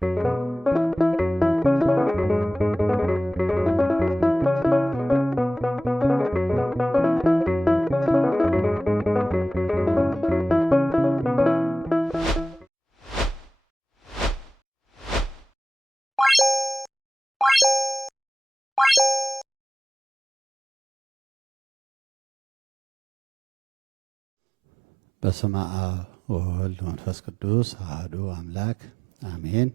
በስመ አብ ወወልድ ወመንፈስ ቅዱስ አሐዱ አምላክ አሜን።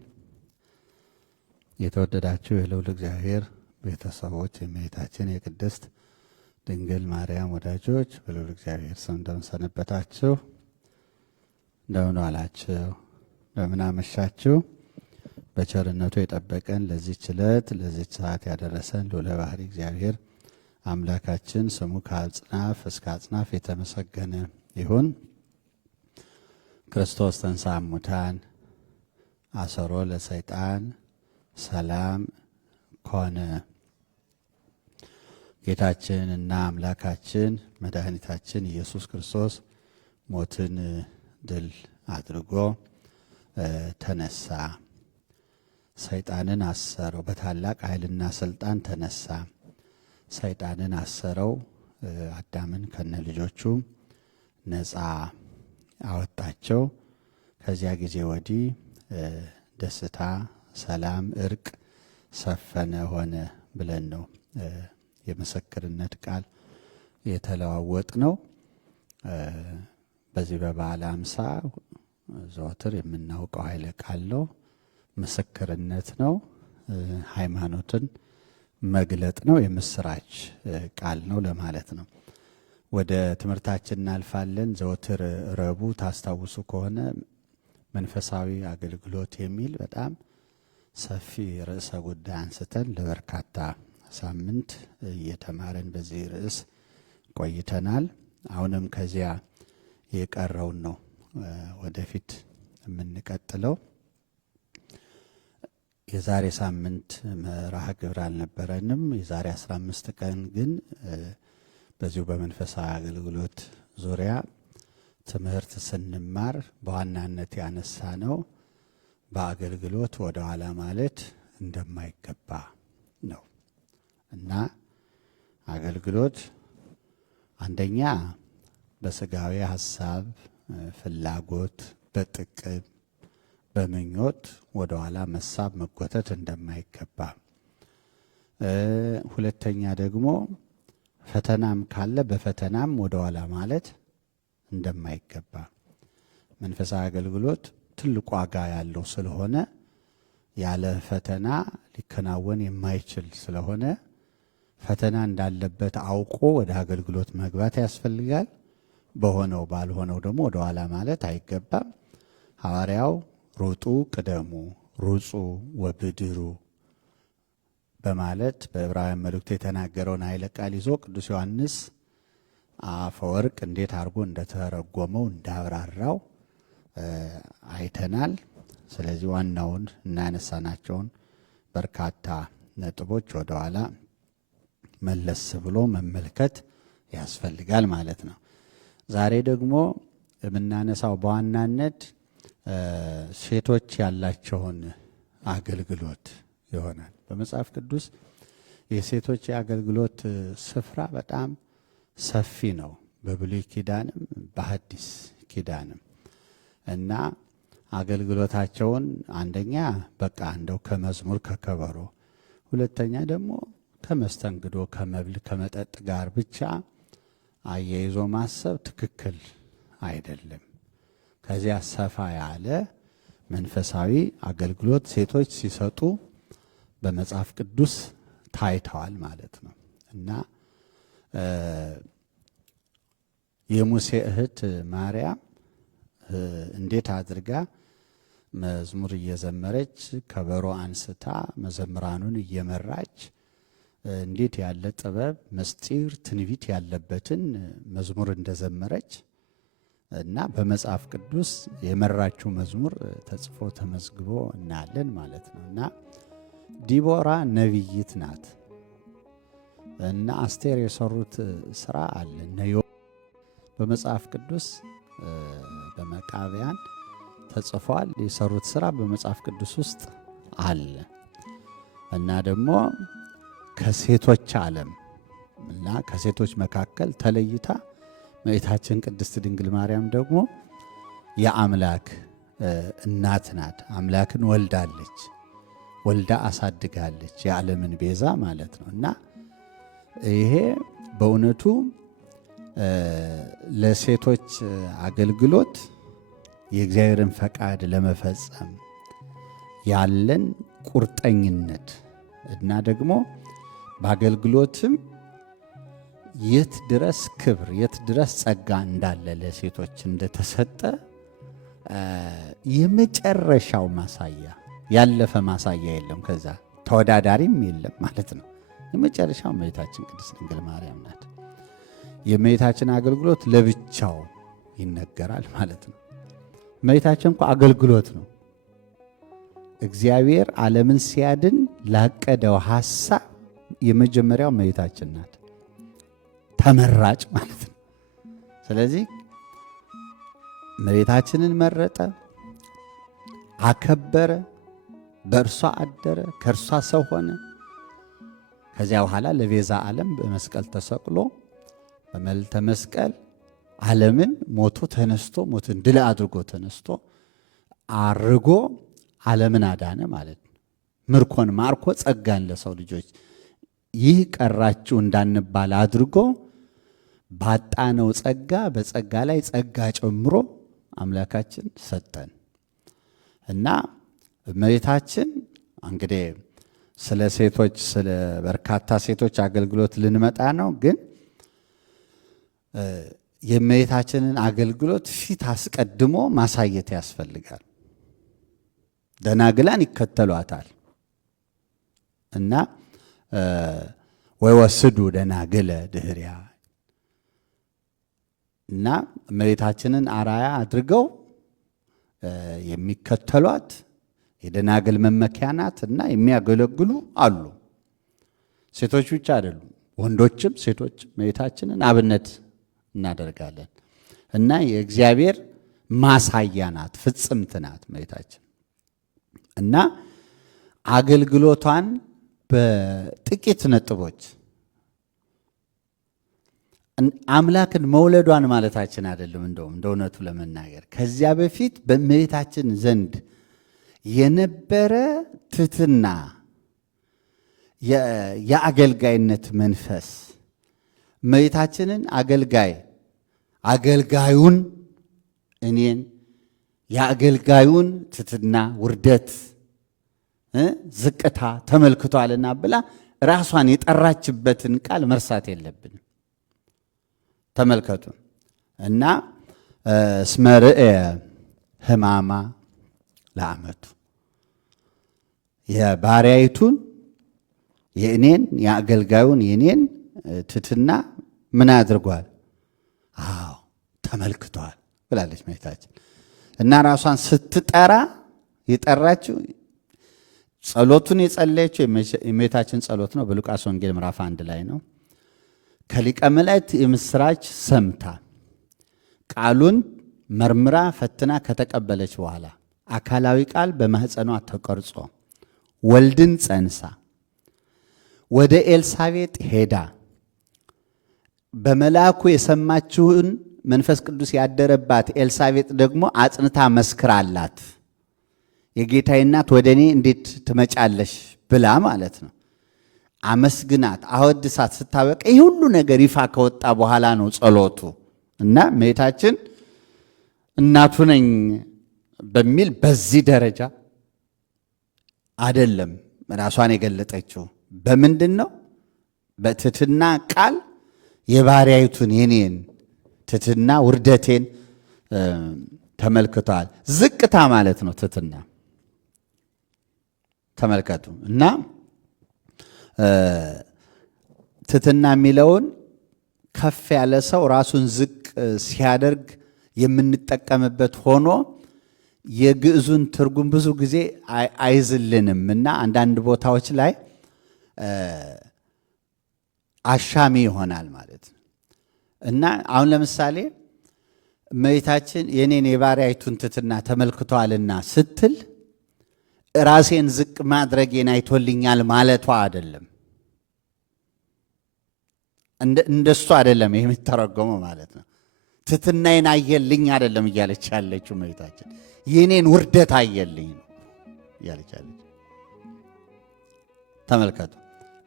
የተወደዳችሁ የልዑል እግዚአብሔር ቤተሰቦች፣ የእመቤታችን የቅድስት ድንግል ማርያም ወዳጆች በልዑል እግዚአብሔር ስም እንደምን ሰነበታችሁ? እንደምን ዋላችሁ? እንደምን አመሻችሁ? በቸርነቱ የጠበቀን ለዚህች ዕለት ለዚህች ሰዓት ያደረሰን ልዑለ ባሕርይ እግዚአብሔር አምላካችን ስሙ ከአጽናፍ እስከ አጽናፍ የተመሰገነ ይሁን። ክርስቶስ ተንሥአ እሙታን አሰሮ ለሰይጣን ሰላም ኮነ። ጌታችን እና አምላካችን መድኃኒታችን ኢየሱስ ክርስቶስ ሞትን ድል አድርጎ ተነሳ። ሰይጣንን አሰረው። በታላቅ ኃይልና ስልጣን ተነሳ። ሰይጣንን አሰረው። አዳምን ከነ ልጆቹ ነፃ አወጣቸው። ከዚያ ጊዜ ወዲህ ደስታ፣ ሰላም፣ እርቅ ሰፈነ ሆነ ብለን ነው የምስክርነት ቃል የተለዋወጥ ነው። በዚህ በበዓለ ሃምሳ ዘወትር የምናውቀው ኃይለ ቃል ነው። ምስክርነት ነው። ሃይማኖትን መግለጥ ነው። የምስራች ቃል ነው ለማለት ነው። ወደ ትምህርታችን እናልፋለን። ዘወትር ረቡዕ ታስታውሱ ከሆነ መንፈሳዊ አገልግሎት የሚል በጣም ሰፊ ርዕሰ ጉዳይ አንስተን ለበርካታ ሳምንት እየተማረን በዚህ ርዕስ ቆይተናል። አሁንም ከዚያ የቀረውን ነው ወደፊት የምንቀጥለው። የዛሬ ሳምንት መርሃ ግብር አልነበረንም። የዛሬ 15 ቀን ግን በዚሁ በመንፈሳዊ አገልግሎት ዙሪያ ትምህርት ስንማር በዋናነት ያነሳ ነው በአገልግሎት ወደ ኋላ ማለት እንደማይገባ ነው እና አገልግሎት አንደኛ በስጋዊ ሐሳብ፣ ፍላጎት፣ በጥቅም፣ በምኞት ወደ ኋላ መሳብ መጎተት እንደማይገባ፣ ሁለተኛ ደግሞ ፈተናም ካለ በፈተናም ወደ ኋላ ማለት እንደማይገባ፣ መንፈሳዊ አገልግሎት ትልቅ ዋጋ ያለው ስለሆነ ያለ ፈተና ሊከናወን የማይችል ስለሆነ ፈተና እንዳለበት አውቆ ወደ አገልግሎት መግባት ያስፈልጋል። በሆነው ባልሆነው ደግሞ ወደ ኋላ ማለት አይገባም። ሐዋርያው ሩጡ ቅደሙ፣ ሩጹ ወብድሩ በማለት በዕብራውያን መልእክቱ የተናገረውን ኃይለ ቃል ይዞ ቅዱስ ዮሐንስ አፈወርቅ እንዴት አድርጎ እንደተረጎመው እንዳብራራው አይተናል። ስለዚህ ዋናውን እናነሳናቸውን በርካታ ነጥቦች ወደ ኋላ መለስ ብሎ መመልከት ያስፈልጋል ማለት ነው። ዛሬ ደግሞ የምናነሳው በዋናነት ሴቶች ያላቸውን አገልግሎት ይሆናል። በመጽሐፍ ቅዱስ የሴቶች የአገልግሎት ስፍራ በጣም ሰፊ ነው፣ በብሉይ ኪዳንም በሐዲስ ኪዳንም እና አገልግሎታቸውን አንደኛ በቃ እንደው ከመዝሙር ከከበሮ፣ ሁለተኛ ደግሞ ከመስተንግዶ ከመብል ከመጠጥ ጋር ብቻ አያይዞ ማሰብ ትክክል አይደለም። ከዚያ ሰፋ ያለ መንፈሳዊ አገልግሎት ሴቶች ሲሰጡ በመጽሐፍ ቅዱስ ታይተዋል ማለት ነው እና የሙሴ እህት ማርያም እንዴት አድርጋ መዝሙር እየዘመረች ከበሮ አንስታ መዘምራኑን እየመራች እንዴት ያለ ጥበብ፣ ምስጢር፣ ትንቢት ያለበትን መዝሙር እንደዘመረች እና በመጽሐፍ ቅዱስ የመራችው መዝሙር ተጽፎ ተመዝግቦ እናያለን ማለት ነው እና ዲቦራ ነቢይት ናት እና አስቴር የሰሩት ስራ አለ። በመጽሐፍ ቅዱስ በመቃብያን ተጽፏል። የሰሩት ስራ በመጽሐፍ ቅዱስ ውስጥ አለ እና ደግሞ ከሴቶች ዓለም እና ከሴቶች መካከል ተለይታ እመቤታችን ቅድስት ድንግል ማርያም ደግሞ የአምላክ እናት ናት። አምላክን ወልዳለች፣ ወልዳ አሳድጋለች፣ የዓለምን ቤዛ ማለት ነው። እና ይሄ በእውነቱ ለሴቶች አገልግሎት የእግዚአብሔርን ፈቃድ ለመፈጸም ያለን ቁርጠኝነት እና ደግሞ በአገልግሎትም የት ድረስ ክብር የት ድረስ ጸጋ እንዳለ ለሴቶች እንደተሰጠ የመጨረሻው ማሳያ፣ ያለፈ ማሳያ የለም፣ ከዛ ተወዳዳሪም የለም ማለት ነው። የመጨረሻው እመቤታችን ቅድስት ድንግል ማርያም ናት። የእመቤታችን አገልግሎት ለብቻው ይነገራል ማለት ነው። እመቤታችን እኮ አገልግሎት ነው። እግዚአብሔር ዓለምን ሲያድን ላቀደው ሐሳብ የመጀመሪያው እመቤታችን ናት፣ ተመራጭ ማለት ነው። ስለዚህ እመቤታችንን መረጠ፣ አከበረ፣ በእርሷ አደረ፣ ከእርሷ ሰው ሆነ። ከዚያ በኋላ ለቤዛ ዓለም በመስቀል ተሰቅሎ በመልዕልተ መስቀል ዓለምን ሞቶ ተነስቶ ሞትን ድል አድርጎ ተነስቶ አርጎ ዓለምን አዳነ ማለት ነው። ምርኮን ማርኮ ጸጋን ለሰው ልጆች ይህ ቀራችሁ እንዳንባል አድርጎ ባጣነው ጸጋ በጸጋ ላይ ጸጋ ጨምሮ አምላካችን ሰጠን እና እመቤታችን እንግዲህ ስለ ሴቶች ስለ በርካታ ሴቶች አገልግሎት ልንመጣ ነው። ግን የእመቤታችንን አገልግሎት ፊት አስቀድሞ ማሳየት ያስፈልጋል። ደናግላን ይከተሏታል እና ወይወስዱ ደናግለ ድህሪያ እና እመቤታችንን አራያ አድርገው የሚከተሏት የደናግል መመኪያ ናት እና የሚያገለግሉ አሉ። ሴቶች ብቻ አይደሉም፣ ወንዶችም ሴቶችም እመቤታችንን አብነት እናደርጋለን እና የእግዚአብሔር ማሳያ ናት፣ ፍጽምት ናት እመቤታችን እና አገልግሎቷን በጥቂት ነጥቦች አምላክን መውለዷን ማለታችን አይደለም። እንደውም እንደ እውነቱ ለመናገር ከዚያ በፊት በእመቤታችን ዘንድ የነበረ ትሕትና፣ የአገልጋይነት መንፈስ እመቤታችንን አገልጋዩን እኔን የአገልጋዩን ትሕትና ውርደት ዝቅታ ተመልክቷልና ብላ ራሷን የጠራችበትን ቃል መርሳት የለብንም። ተመልከቱ እና እስመ ርእየ ሕማማ ለአመቱ የባሪያይቱን የእኔን የአገልጋዩን የእኔን ትሕትና ምን አድርጓል? አዎ ተመልክቷል ብላለች እመቤታችን። እና ራሷን ስትጠራ የጠራችው ጸሎቱን የጸለየችው የእመቤታችን ጸሎት ነው። በሉቃስ ወንጌል ምዕራፍ 1 ላይ ነው። ከሊቀ መላእክት የምስራች ሰምታ ቃሉን መርምራ ፈትና ከተቀበለች በኋላ አካላዊ ቃል በማህፀኗ ተቀርጾ ወልድን ጸንሳ ወደ ኤልሳቤጥ ሄዳ በመልአኩ የሰማችውን መንፈስ ቅዱስ ያደረባት ኤልሳቤጥ ደግሞ አጽንታ መስክራላት የጌታዬ እናት ወደ እኔ እንዴት ትመጫለሽ ብላ ማለት ነው። አመስግናት አወድሳት ስታበቃ ይህ ሁሉ ነገር ይፋ ከወጣ በኋላ ነው ጸሎቱ እና እመቤታችን እናቱ ነኝ በሚል በዚህ ደረጃ አይደለም ራሷን የገለጠችው። በምንድን ነው? በትሕትና ቃል የባሪያይቱን የኔን ትሕትና ውርደቴን ተመልክቷል። ዝቅታ ማለት ነው ትሕትና። ተመልከቱ እና ትሕትና የሚለውን ከፍ ያለ ሰው ራሱን ዝቅ ሲያደርግ የምንጠቀምበት ሆኖ የግዕዙን ትርጉም ብዙ ጊዜ አይዝልንም እና አንዳንድ ቦታዎች ላይ አሻሚ ይሆናል ማለት ነው። እና አሁን ለምሳሌ እመቤታችን የኔን የባሪያይቱን ትሕትና ተመልክቷልና ስትል ራሴን ዝቅ ማድረጌን አይቶልኛል ማለቷ አይደለም። እንደሱ አይደለም ይሄ የሚተረጎመው ማለት ነው። ትሕትናዬን አየልኝ አይደለም እያለች ያለችው እመቤታችን፣ የኔን ውርደት አየልኝ ነው እያለች ያለችው። ተመልከቱ።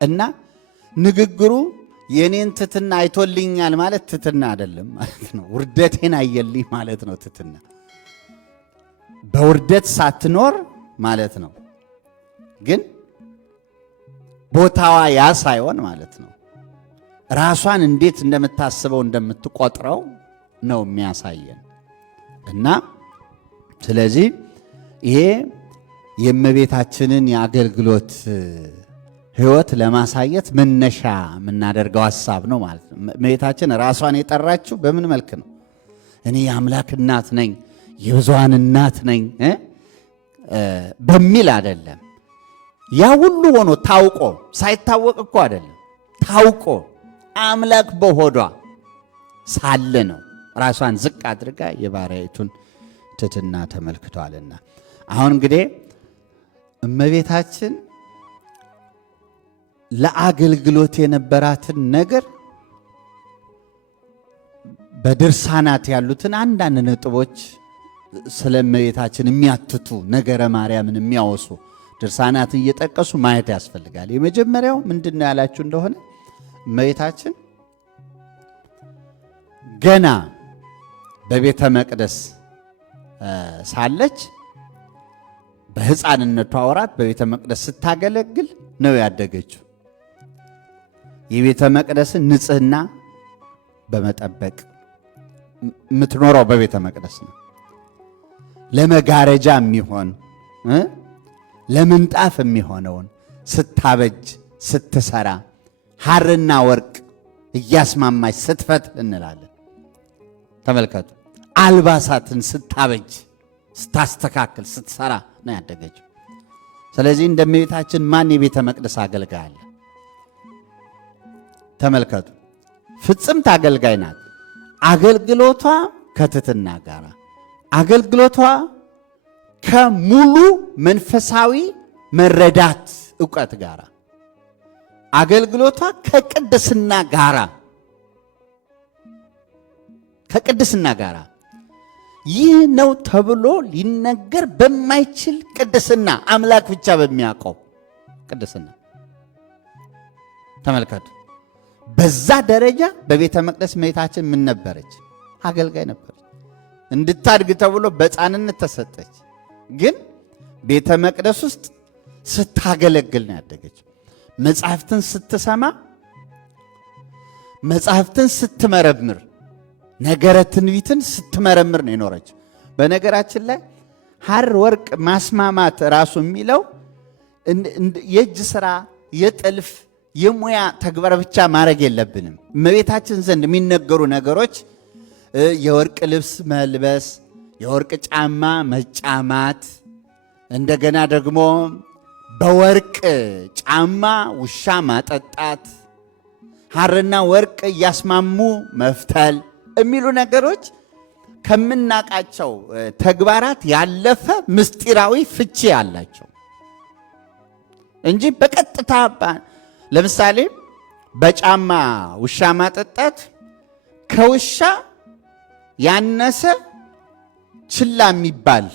እና ንግግሩ የኔን ትሕትና አይቶልኛል ማለት ትሕትና አይደለም ማለት ነው። ውርደቴን አየልኝ ማለት ነው ትሕትና። በውርደት ሳትኖር ማለት ነው። ግን ቦታዋ ያ ሳይሆን ማለት ነው። ራሷን እንዴት እንደምታስበው እንደምትቆጥረው ነው የሚያሳየን። እና ስለዚህ ይሄ የእመቤታችንን የአገልግሎት ሕይወት ለማሳየት መነሻ የምናደርገው ሐሳብ ነው ማለት ነው። እመቤታችን ራሷን የጠራችው በምን መልክ ነው? እኔ የአምላክ እናት ነኝ፣ የብዙኃን እናት ነኝ በሚል አይደለም። ያ ሁሉ ሆኖ ታውቆ ሳይታወቅ እኮ አይደለም፣ ታውቆ አምላክ በሆዷ ሳለ ነው ራሷን ዝቅ አድርጋ የባሪያይቱን ትሕትና ተመልክቷልና። አሁን እንግዲህ እመቤታችን ለአገልግሎት የነበራትን ነገር በድርሳናት ያሉትን አንዳንድ ነጥቦች ስለ እመቤታችን የሚያትቱ ነገረ ማርያምን የሚያወሱ ድርሳናትን እየጠቀሱ ማየት ያስፈልጋል። የመጀመሪያው ምንድን ነው ያላችሁ እንደሆነ እመቤታችን ገና በቤተ መቅደስ ሳለች በሕፃንነቷ ወራት በቤተ መቅደስ ስታገለግል ነው ያደገችው። የቤተ መቅደስን ንጽሕና በመጠበቅ የምትኖረው በቤተ መቅደስ ነው። ለመጋረጃ የሚሆን ለምንጣፍ የሚሆነውን ስታበጅ ስትሰራ ሐርና ወርቅ እያስማማች ስትፈትል እንላለን። ተመልከቱ። አልባሳትን ስታበጅ ስታስተካክል ስትሰራ ነው ያደገችው። ስለዚህ እንደ እመቤታችን ማን የቤተ መቅደስ አገልጋይ አለ? ተመልከቱ። ፍጽምት አገልጋይ ናት። አገልግሎቷ ከትሕትና ጋር፣ አገልግሎቷ ከሙሉ መንፈሳዊ መረዳት ዕውቀት ጋር፣ አገልግሎቷ ከቅድስና ጋር ይህ ነው ተብሎ ሊነገር በማይችል ቅድስና፣ አምላክ ብቻ በሚያውቀው ቅድስና ተመልከቱ። በዛ ደረጃ በቤተ መቅደስ እመቤታችን ምን ነበረች? አገልጋይ ነበረች። እንድታድግ ተብሎ በሕፃንነት ተሰጠች። ግን ቤተ መቅደስ ውስጥ ስታገለግል ነው ያደገች። መጻሕፍትን ስትሰማ፣ መጻሕፍትን ስትመረምር፣ ነገረ ትንቢትን ስትመረምር ነው የኖረች። በነገራችን ላይ ሐር ወርቅ ማስማማት ራሱ የሚለው የእጅ ሥራ የጥልፍ የሙያ ተግባር ብቻ ማድረግ የለብንም። እመቤታችን ዘንድ የሚነገሩ ነገሮች የወርቅ ልብስ መልበስ፣ የወርቅ ጫማ መጫማት፣ እንደገና ደግሞ በወርቅ ጫማ ውሻ ማጠጣት፣ ሐርና ወርቅ እያስማሙ መፍተል የሚሉ ነገሮች ከምናቃቸው ተግባራት ያለፈ ምስጢራዊ ፍቺ ያላቸው እንጂ በቀጥታ ለምሳሌ በጫማ ውሻ ማጠጣት ከውሻ ያነሰ ችላ የሚባል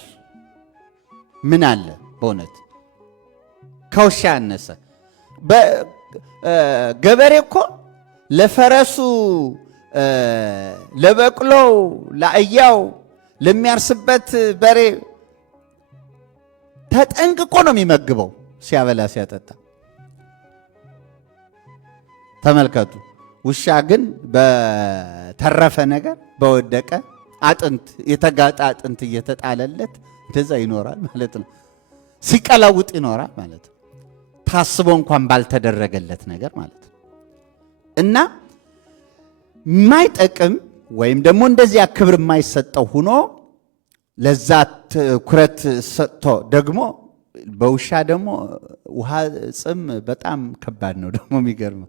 ምን አለ? በእውነት ከውሻ ያነሰ ገበሬ እኮ ለፈረሱ፣ ለበቅሎው፣ ለአህያው፣ ለሚያርስበት በሬ ተጠንቅቆ ነው የሚመግበው ሲያበላ ሲያጠጣ። ተመልከቱ። ውሻ ግን በተረፈ ነገር በወደቀ አጥንት የተጋጠ አጥንት እየተጣለለት እንደዛ ይኖራል ማለት ነው። ሲቀላውጥ ይኖራል ማለት ነው። ታስቦ እንኳን ባልተደረገለት ነገር ማለት ነው። እና የማይጠቅም ወይም ደግሞ እንደዚያ ክብር የማይሰጠው ሆኖ ለዛ ትኩረት ሰጥቶ ደግሞ በውሻ ደግሞ ውሃ ጽም በጣም ከባድ ነው። ደግሞ የሚገርመው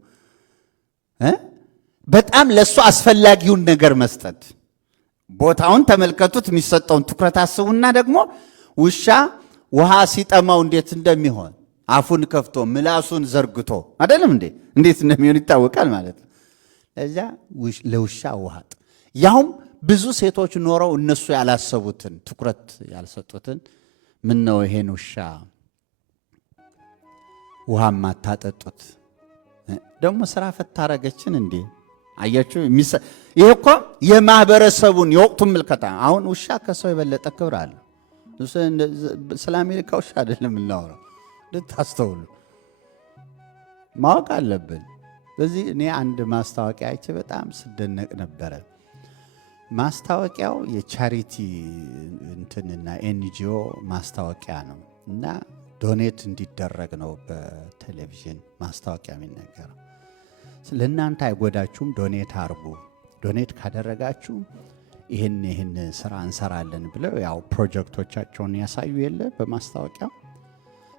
በጣም ለእሱ አስፈላጊውን ነገር መስጠት ቦታውን ተመልከቱት፣ የሚሰጠውን ትኩረት አስቡና ደግሞ ውሻ ውሃ ሲጠማው እንዴት እንደሚሆን አፉን ከፍቶ ምላሱን ዘርግቶ አይደለም እንዴ? እንዴት እንደሚሆን ይታወቃል ማለት ነው። ለዚያ ለውሻ ውሃ ያውም ብዙ ሴቶች ኖረው እነሱ ያላሰቡትን ትኩረት ያልሰጡትን ምን ነው ይሄን ውሻ ውሃ ማታጠጡት? ደግሞ ስራ ፈት አረገችን እንዴ? አያችሁ፣ ይሄ እኮ የማህበረሰቡን የወቅቱን ምልከታ። አሁን ውሻ ከሰው የበለጠ ክብር አለ። ስለ አሜሪካ ውሻ አይደለም የምናወራው፣ ልታስተውሉ ማወቅ አለብን። ስለዚህ እኔ አንድ ማስታወቂያ አይቼ በጣም ስደነቅ ነበረ። ማስታወቂያው የቻሪቲ እንትንና ኤንጂኦ ማስታወቂያ ነው እና ዶኔት እንዲደረግ ነው በቴሌቪዥን ማስታወቂያ የሚነገረው። ለእናንተ አይጎዳችሁም፣ ዶኔት አርጉ። ዶኔት ካደረጋችሁ ይህን ስራ እንሰራለን ብለው ያው ፕሮጀክቶቻቸውን ያሳዩ የለ በማስታወቂያው።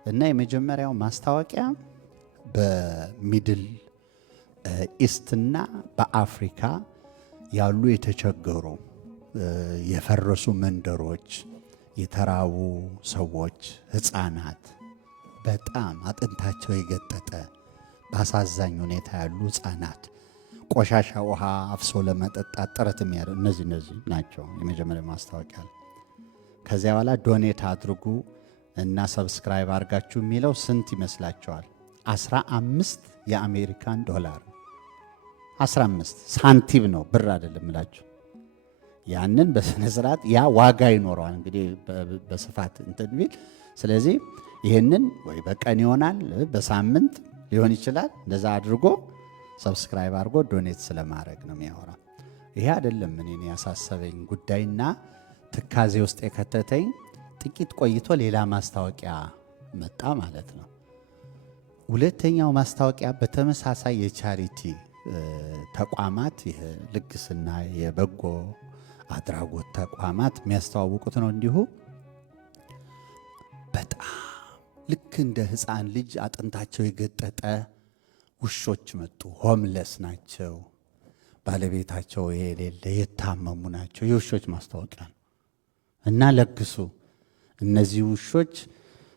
እና የመጀመሪያው ማስታወቂያ በሚድል ኢስትና በአፍሪካ ያሉ የተቸገሩ የፈረሱ መንደሮች፣ የተራቡ ሰዎች፣ ሕፃናት፣ በጣም አጥንታቸው የገጠጠ በአሳዛኝ ሁኔታ ያሉ ሕፃናት ቆሻሻ ውሃ አፍሶ ለመጠጣት ጥረት የሚያደርጉ እነዚህ ናቸው የመጀመሪያ ማስታወቂያ። ከዚያ በኋላ ዶኔት አድርጉ እና ሰብስክራይብ አድርጋችሁ የሚለው ስንት ይመስላችኋል? 15 የአሜሪካን ዶላር 15 ሳንቲም ነው፣ ብር አይደለም እላችሁ። ያንን በስነ ስርዓት ያ ዋጋ ይኖረዋል እንግዲህ በስፋት እንትን ቢል። ስለዚህ ይህንን ወይ በቀን ይሆናል በሳምንት ሊሆን ይችላል። እንደዛ አድርጎ ሰብስክራይብ አድርጎ ዶኔት ስለማድረግ ነው የሚያወራ። ይሄ አይደለም እኔን ያሳሰበኝ ጉዳይና ትካዜ ውስጥ የከተተኝ። ጥቂት ቆይቶ ሌላ ማስታወቂያ መጣ ማለት ነው። ሁለተኛው ማስታወቂያ በተመሳሳይ የቻሪቲ ተቋማት ልግስና የበጎ አድራጎት ተቋማት የሚያስተዋውቁት ነው። እንዲሁ በጣም ልክ እንደ ሕፃን ልጅ አጥንታቸው የገጠጠ ውሾች መጡ። ሆምለስ ናቸው፣ ባለቤታቸው የሌለ የታመሙ ናቸው። የውሾች ማስታወቂያ ነው እና ለግሱ፣ እነዚህ ውሾች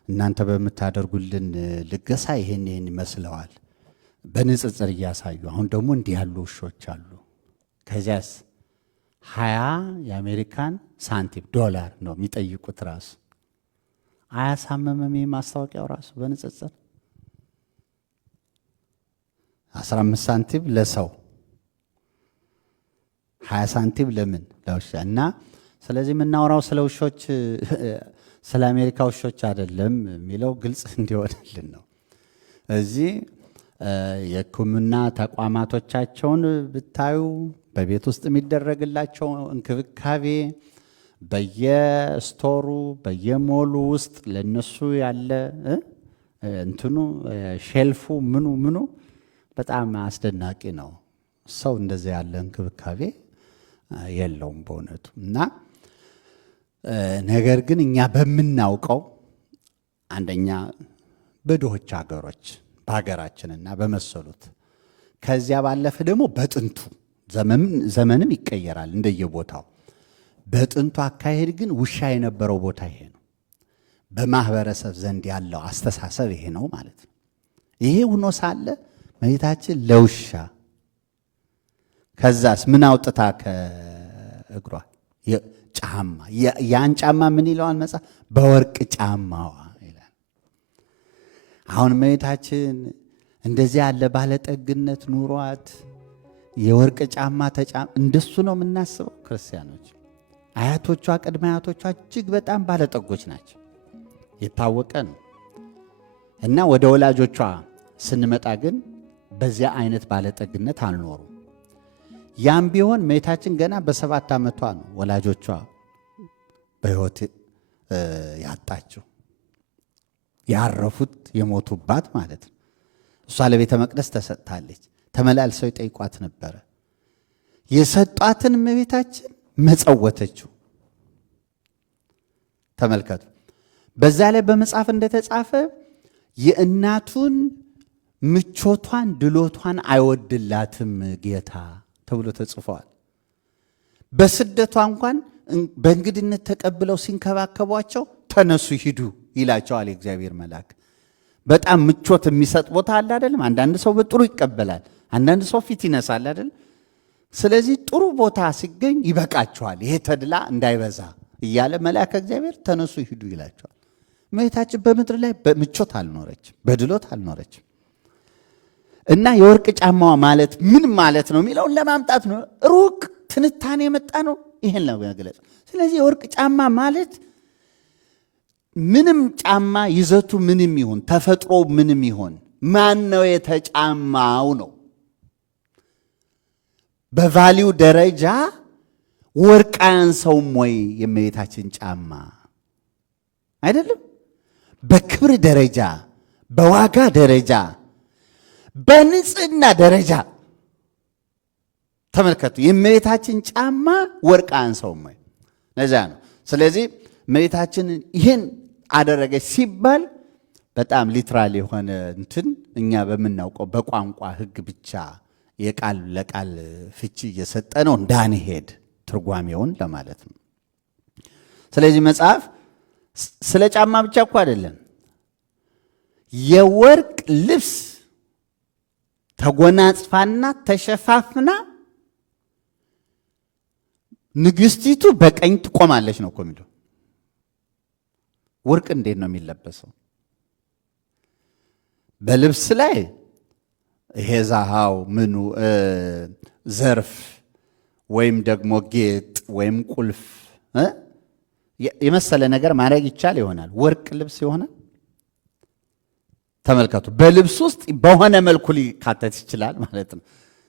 እናንተ በምታደርጉልን ልገሳ ይሄን ይመስለዋል በንጽጽር እያሳዩ። አሁን ደግሞ እንዲህ ያሉ ውሾች አሉ። ከዚያስ 20 የአሜሪካን ሳንቲም ዶላር ነው የሚጠይቁት። ራሱ አያሳመመም? ማስታወቂያው ራሱ በንጽጽር 15 ሳንቲም ለሰው 20 ሳንቲም ለምን ለውሻ። እና ስለዚህ የምናወራው ስለ ውሾች ስለ አሜሪካ ውሾች አይደለም የሚለው ግልጽ እንዲሆንልን ነው። እዚህ የሕክምና ተቋማቶቻቸውን ብታዩ በቤት ውስጥ የሚደረግላቸው እንክብካቤ፣ በየስቶሩ በየሞሉ ውስጥ ለነሱ ያለ እንትኑ ሼልፉ ምኑ በጣም አስደናቂ ነው። ሰው እንደዚህ ያለ እንክብካቤ የለውም በእውነቱ። እና ነገር ግን እኛ በምናውቀው አንደኛ በድሆች ሀገሮች በሀገራችንና በመሰሉት፣ ከዚያ ባለፈ ደግሞ በጥንቱ ዘመንም ይቀየራል እንደየቦታው። በጥንቱ አካሄድ ግን ውሻ የነበረው ቦታ ይሄ ነው። በማህበረሰብ ዘንድ ያለው አስተሳሰብ ይሄ ነው ማለት ነው። ይሄ ሆኖ ሳለ እመቤታችን ለውሻ ከዛስ ምን አውጥታ ከእግሯ ጫማ፣ ያን ጫማ ምን ይለዋል መጽሐፍ? በወርቅ ጫማዋ ይላል። አሁን እመቤታችን እንደዚህ ያለ ባለጠግነት ኑሯት የወርቅ ጫማ እንደሱ ነው የምናስበው ክርስቲያኖች። አያቶቿ ቅድመ አያቶቿ እጅግ በጣም ባለጠጎች ናቸው፣ የታወቀ ነው። እና ወደ ወላጆቿ ስንመጣ ግን በዚያ አይነት ባለጠግነት አልኖሩም። ያም ቢሆን እመቤታችን ገና በ7 ዓመቷ ነው ወላጆቿ በሕይወት ያጣችው፣ ያረፉት የሞቱባት ማለት ነው። እሷ ለቤተ መቅደስ ተሰጥታለች። ተመላልሰው ይጠይቋት ነበረ። የሰጧትን እመቤታችን መጸወተችው። ተመልከቱ። በዛ ላይ በመጽሐፍ እንደተጻፈ የእናቱን ምቾቷን ድሎቷን አይወድላትም ጌታ ተብሎ ተጽፏል። በስደቷ እንኳን በእንግድነት ተቀብለው ሲንከባከቧቸው ተነሱ ሂዱ ይላቸዋል የእግዚአብሔር መልአክ። በጣም ምቾት የሚሰጥ ቦታ አለ አይደለም? አንዳንድ ሰው በጥሩ ይቀበላል፣ አንዳንድ ሰው ፊት ይነሳል አይደል? ስለዚህ ጥሩ ቦታ ሲገኝ ይበቃቸዋል፣ ይሄ ተድላ እንዳይበዛ እያለ መልአከ እግዚአብሔር ተነሱ ሂዱ ይላቸዋል። እመቤታችን በምድር ላይ በምቾት አልኖረችም፣ በድሎት አልኖረችም። እና የወርቅ ጫማዋ ማለት ምን ማለት ነው የሚለውን ለማምጣት ነው። ሩቅ ትንታኔ የመጣ ነው ይሄን ለመግለጽ። ስለዚህ የወርቅ ጫማ ማለት ምንም ጫማ ይዘቱ ምንም ይሁን ተፈጥሮ ምንም ይሁን ማን ነው የተጫማው ነው። በቫሊዩ ደረጃ ወርቅ አያንሰውም ወይ የእመቤታችን ጫማ? አይደለም። በክብር ደረጃ፣ በዋጋ ደረጃ፣ በንጽህና ደረጃ ተመልከቱ። የእመቤታችን ጫማ ወርቅ አያንሰውም ወይ? ለዚያ ነው። ስለዚህ እመቤታችን ይህን አደረገች ሲባል በጣም ሊትራል የሆነ እንትን እኛ በምናውቀው በቋንቋ ሕግ ብቻ የቃል ለቃል ፍቺ እየሰጠ ነው እንዳንሄድ ትርጓሜውን ለማለት ነው። ስለዚህ መጽሐፍ ስለ ጫማ ብቻ እኮ አይደለም፣ የወርቅ ልብስ ተጎናጽፋና ተሸፋፍና ንግስቲቱ በቀኝ ትቆማለች ነው እኮ የሚለው። ወርቅ እንዴት ነው የሚለበሰው? በልብስ ላይ ይሄ ዛሃው ምኑ ዘርፍ ወይም ደግሞ ጌጥ ወይም ቁልፍ የመሰለ ነገር ማድረግ ይቻል ይሆናል። ወርቅ ልብስ ይሆናል? ተመልከቱ። በልብስ ውስጥ በሆነ መልኩ ሊካተት ይችላል ማለት ነው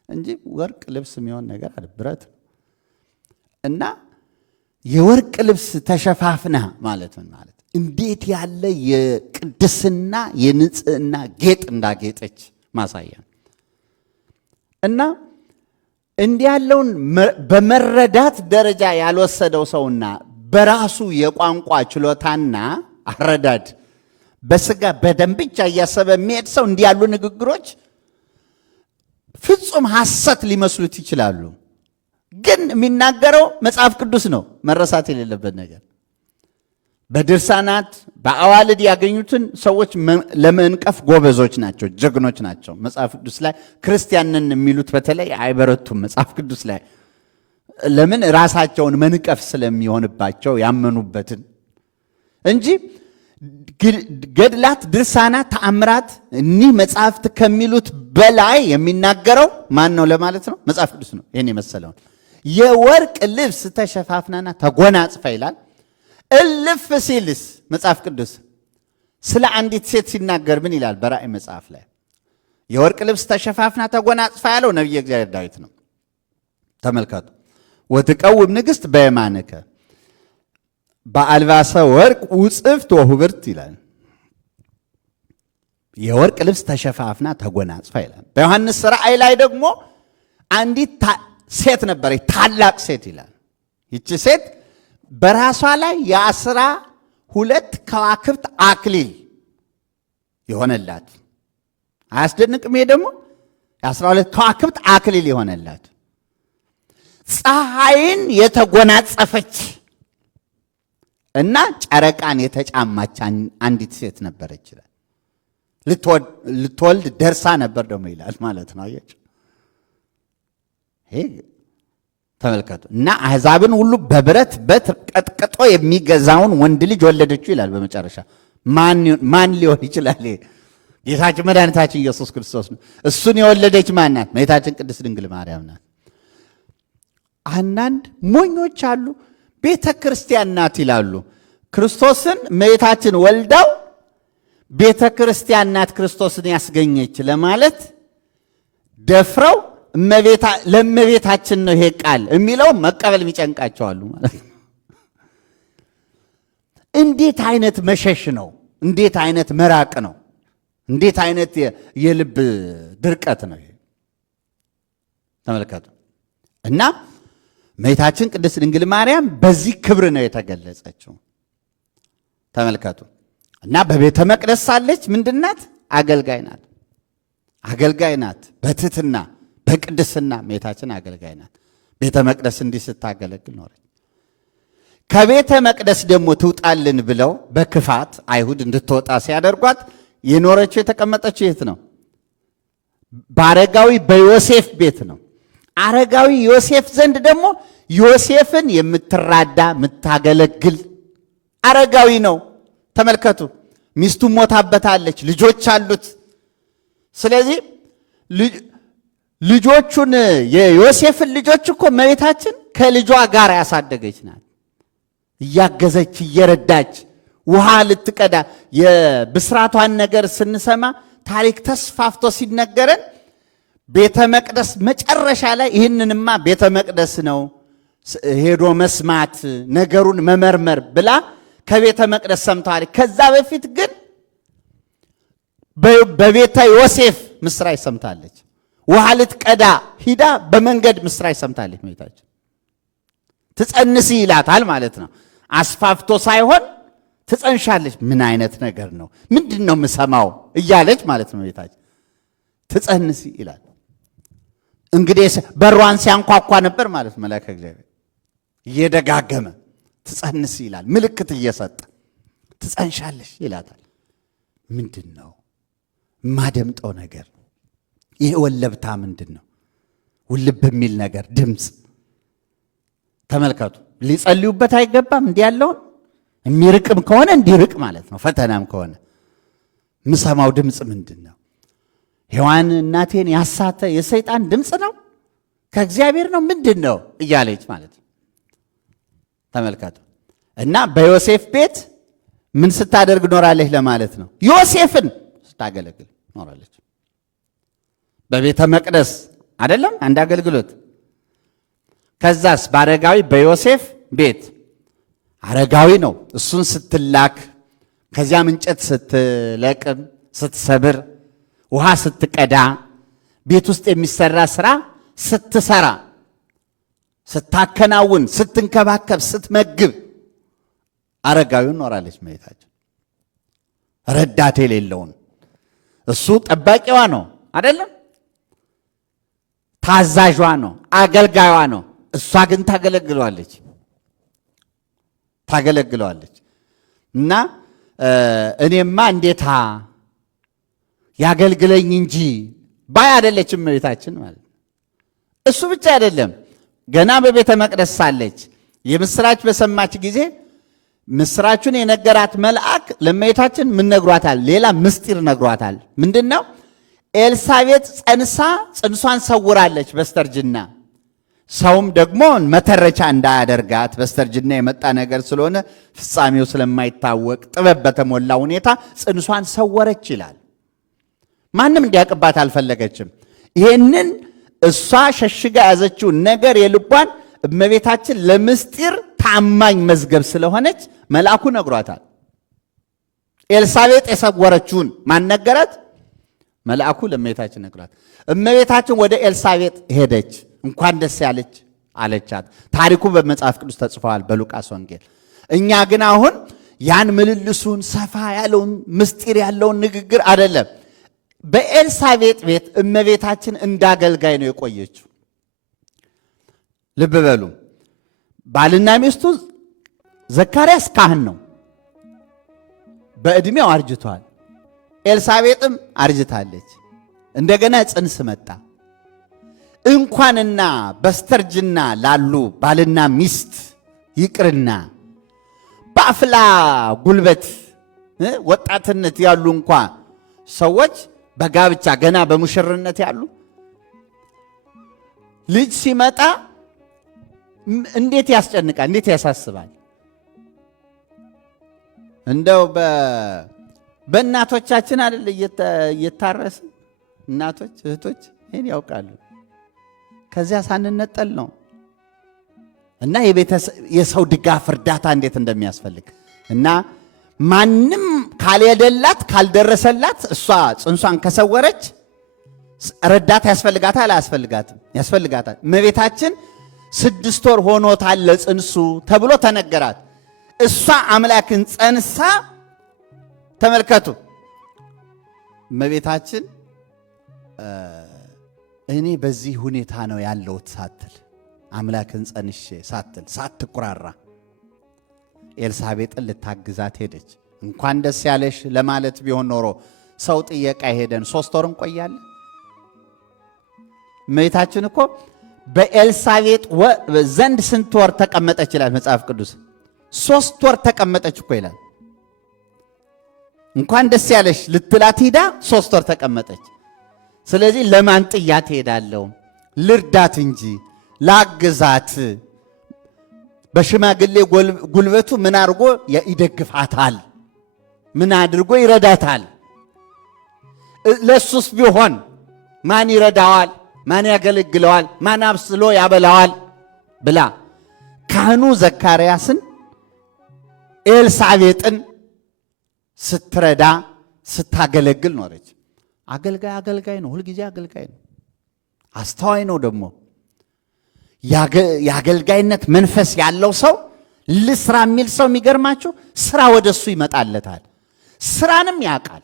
እንጂ ወርቅ ልብስ የሚሆን ነገር አለ፣ ብረት እና የወርቅ ልብስ ተሸፋፍና ማለት ምን ማለት እንዴት ያለ የቅድስና የንጽህና ጌጥ እንዳጌጠች ማሳያ እና እንዲህ ያለውን በመረዳት ደረጃ ያልወሰደው ሰውና በራሱ የቋንቋ ችሎታና አረዳድ በስጋ በደም ብቻ እያሰበ የሚሄድ ሰው እንዲህ ያሉ ንግግሮች ፍጹም ሐሰት ሊመስሉት ይችላሉ። ግን የሚናገረው መጽሐፍ ቅዱስ ነው። መረሳት የሌለበት ነገር በድርሳናት በአዋልድ ያገኙትን ሰዎች ለመንቀፍ ጎበዞች ናቸው፣ ጀግኖች ናቸው። መጽሐፍ ቅዱስ ላይ ክርስቲያንን የሚሉት በተለይ አይበረቱም። መጽሐፍ ቅዱስ ላይ ለምን? ራሳቸውን መንቀፍ ስለሚሆንባቸው ያመኑበትን እንጂ ገድላት፣ ድርሳናት፣ ተአምራት እኒህ መጽሐፍት ከሚሉት በላይ የሚናገረው ማን ነው ለማለት ነው? መጽሐፍ ቅዱስ ነው። ይህን የመሰለውን የወርቅ ልብስ ተሸፋፍናና ተጎናጽፋ ይላል። እልፍ ሲልስ መጽሐፍ ቅዱስ ስለ አንዲት ሴት ሲናገር ምን ይላል? በራእይ መጽሐፍ ላይ የወርቅ ልብስ ተሸፋፍና ተጎናጽፋ ያለው ነቢየ እግዚአብሔር ዳዊት ነው። ተመልከቱ። ወትቀውም ንግሥት በየማንከ በአልባሰ ወርቅ ውጽፍት ወሁብርት ይላል። የወርቅ ልብስ ተሸፋፍና ተጎናጽፋ ይላል። በዮሐንስ ራእይ ላይ ደግሞ አንዲት ሴት ነበረች፣ ታላቅ ሴት ይላል። ይቺ ሴት በራሷ ላይ የ12 ከዋክብት አክሊል የሆነላት። አያስደንቅም? ይሄ ደግሞ የ12 ከዋክብት አክሊል የሆነላት ፀሐይን የተጎናጸፈች እና ጨረቃን የተጫማች አንዲት ሴት ነበረች ይላል። ልትወልድ ደርሳ ነበር ደግሞ ይላል ማለት ነው። አያችሁ? ይሄ ተመልከቱ። እና አሕዛብን ሁሉ በብረት በትር ቀጥቅጦ የሚገዛውን ወንድ ልጅ ወለደችው ይላል። በመጨረሻ ማን ሊሆን ይችላል? ጌታችን መድኃኒታችን ኢየሱስ ክርስቶስ ነው። እሱን የወለደች ማን ናት? እመቤታችን ቅድስት ድንግል ማርያም ናት። አንዳንድ ሞኞች አሉ፣ ቤተ ክርስቲያን ናት ይላሉ። ክርስቶስን እመቤታችን ወልዳው ቤተ ክርስቲያን ናት ክርስቶስን ያስገኘች ለማለት ደፍረው ለእመቤታችን ነው ይሄ ቃል የሚለው መቀበል የሚጨንቃቸዋሉ ማለት ነው። እንዴት አይነት መሸሽ ነው! እንዴት አይነት መራቅ ነው! እንዴት አይነት የልብ ድርቀት ነው! ተመልከቱ። እና እመቤታችን ቅድስት ድንግል ማርያም በዚህ ክብር ነው የተገለጸችው። ተመልከቱ። እና በቤተ መቅደስ ሳለች ምንድናት? አገልጋይ ናት። አገልጋይ ናት። በትህትና በቅድስና እመቤታችን አገልጋይ ናት። ቤተ መቅደስ እንዲህ ስታገለግል ኖረች። ከቤተ መቅደስ ደግሞ ትውጣልን ብለው በክፋት አይሁድ እንድትወጣ ሲያደርጓት የኖረችው የተቀመጠችው የት ነው? በአረጋዊ በዮሴፍ ቤት ነው። አረጋዊ ዮሴፍ ዘንድ ደግሞ ዮሴፍን የምትራዳ የምታገለግል አረጋዊ ነው። ተመልከቱ፣ ሚስቱ ሞታበታለች፣ ልጆች አሉት። ስለዚህ ልጆቹን የዮሴፍን ልጆች እኮ እመቤታችን ከልጇ ጋር ያሳደገች ናት። እያገዘች እየረዳች ውሃ ልትቀዳ የብስራቷን ነገር ስንሰማ ታሪክ ተስፋፍቶ ሲነገረን ቤተ መቅደስ መጨረሻ ላይ ይህንንማ ቤተ መቅደስ ነው ሄዶ መስማት ነገሩን መመርመር ብላ ከቤተ መቅደስ ሰምተዋል። ከዛ በፊት ግን በቤተ ዮሴፍ ምስራች ሰምታለች። ውሃ ልትቀዳ ሂዳ በመንገድ ምስራች ሰምታለች። እመቤታችን ትጸንሲ ይላታል ማለት ነው። አስፋፍቶ ሳይሆን ትጸንሻለች። ምን አይነት ነገር ነው? ምንድን ነው የምሰማው እያለች ማለት ነው። እመቤታችን ትጸንሲ ይላል። እንግዲህ በሯን ሲያንኳኳ ነበር ማለት መልአከ እግዚአብሔር እየደጋገመ ትጸንሲ ይላል። ምልክት እየሰጠ ትጸንሻለሽ ይላታል። ምንድን ነው የማደምጠው ነገር? ይህ ወለብታ ምንድን ነው? ውልብ የሚል ነገር ድምፅ ተመልከቱ። ሊጸልዩበት አይገባም። እንዲህ ያለውን የሚርቅም ከሆነ እንዲርቅ ማለት ነው። ፈተናም ከሆነ ምሰማው ድምፅ ምንድን ነው? ሔዋን እናቴን ያሳተ የሰይጣን ድምፅ ነው? ከእግዚአብሔር ነው? ምንድን ነው እያለች ማለት ነው። ተመልከቱ። እና በዮሴፍ ቤት ምን ስታደርግ ኖራለች ለማለት ነው። ዮሴፍን ስታገለግል ኖራለች። በቤተ መቅደስ አይደለም አንድ አገልግሎት። ከዛስ በአረጋዊ በዮሴፍ ቤት አረጋዊ ነው። እሱን ስትላክ፣ ከዚያም እንጨት ስትለቅም፣ ስትሰብር፣ ውሃ ስትቀዳ፣ ቤት ውስጥ የሚሰራ ስራ ስትሰራ፣ ስታከናውን፣ ስትንከባከብ፣ ስትመግብ አረጋዊውን ኖራለች እመቤታችን። ረዳት የሌለውን እሱ ጠባቂዋ ነው አይደለም፣ ታዛዧ ነው፣ አገልጋዩዋ ነው። እሷ ግን ታገለግለዋለች እና እኔማ እንዴታ ያገልግለኝ እንጂ ባይ አይደለችም እመቤታችን ማለት። እሱ ብቻ አይደለም፣ ገና በቤተ መቅደስ ሳለች የምስራች በሰማች ጊዜ ምስራቹን የነገራት መልአክ ለእመቤታችን ምን ነግሯታል? ሌላ ምስጢር ነግሯታል። ምንድን ነው? ኤልሳቤጥ ጸንሳ ጽንሷን ሰውራለች በስተርጅና። ሰውም ደግሞ መተረቻ እንዳያደርጋት በስተርጅና የመጣ ነገር ስለሆነ ፍጻሜው ስለማይታወቅ ጥበብ በተሞላ ሁኔታ ጽንሷን ሰወረች ይላል። ማንም እንዲያውቅባት አልፈለገችም። ይህንን እሷ ሸሽጋ ያዘችውን ነገር የልቧን እመቤታችን ለምስጢር ታማኝ መዝገብ ስለሆነች መልአኩ ነግሯታል። ኤልሳቤጥ የሰወረችውን ማን ነገራት? መልአኩ ለእመቤታችን ነግሯት። እመቤታችን ወደ ኤልሳቤጥ ሄደች። እንኳን ደስ ያለች አለቻት። ታሪኩ በመጽሐፍ ቅዱስ ተጽፏል በሉቃስ ወንጌል። እኛ ግን አሁን ያን ምልልሱን ሰፋ ያለውን ምስጢር ያለውን ንግግር አይደለም። በኤልሳቤጥ ቤት እመቤታችን እንዳገልጋይ ነው የቆየችው። ልብ በሉ። ባልና ሚስቱ ዘካርያስ ካህን ነው፣ በዕድሜው አርጅቷል። ኤልሳቤጥም አርጅታለች። እንደገና ጽንስ መጣ። እንኳንና በስተርጅና ላሉ ባልና ሚስት ይቅርና በአፍላ ጉልበት ወጣትነት ያሉ እንኳ ሰዎች በጋብቻ ገና በሙሽርነት ያሉ ልጅ ሲመጣ እንዴት ያስጨንቃል፣ እንዴት ያሳስባል። እንደው በእናቶቻችን አይደል እየታረስ እናቶች እህቶች ይህን ያውቃሉ። ከዚያ ሳንነጠል ነው እና የሰው ድጋፍ እርዳታ እንዴት እንደሚያስፈልግ እና ማንም ካልሄደላት ካልደረሰላት እሷ ጽንሷን ከሰወረች ረዳት ያስፈልጋታል አያስፈልጋትም? ያስፈልጋታል። እመቤታችን 6 ወር ሆኖታል ለጽንሱ ተብሎ ተነገራት። እሷ አምላክን ጸንሳ ተመልከቱ። እመቤታችን እኔ በዚህ ሁኔታ ነው ያለሁት ሳትል አምላክን ጸንሼ ሳትል ሳትኩራራ ኤልሳቤጥን ልታግዛት ሄደች። እንኳን ደስ ያለሽ ለማለት ቢሆን ኖሮ ሰው ጥየቃ ሄደን 3 ወር እንቆያለን። እመቤታችን እኮ በኤልሳቤጥ ዘንድ ስንት ወር ተቀመጠች ይላል መጽሐፍ ቅዱስ? 3 ወር ተቀመጠች እኮ ይላል። እንኳን ደስ ያለሽ ልትላት ሂዳ 3 ወር ተቀመጠች። ስለዚህ ለማን ጥያት ሄዳለሁ? ልርዳት እንጂ ላግዛት። በሽማግሌ ጉልበቱ ምን አድርጎ ይደግፋታል? ምን አድርጎ ይረዳታል? ለሱስ ቢሆን ማን ይረዳዋል? ማን ያገለግለዋል? ማን አብስሎ ያበላዋል? ብላ ካህኑ ዘካርያስን ኤልሳቤጥን ስትረዳ ስታገለግል ኖረች። አገልጋይ ነው፣ ሁልጊዜ አገልጋይ ነው። አስተዋይ ነው ደግሞ። የአገልጋይነት መንፈስ ያለው ሰው ልስራ የሚል ሰው የሚገርማችሁ ስራ ወደሱ ይመጣለታል። ስራንም ያውቃል፣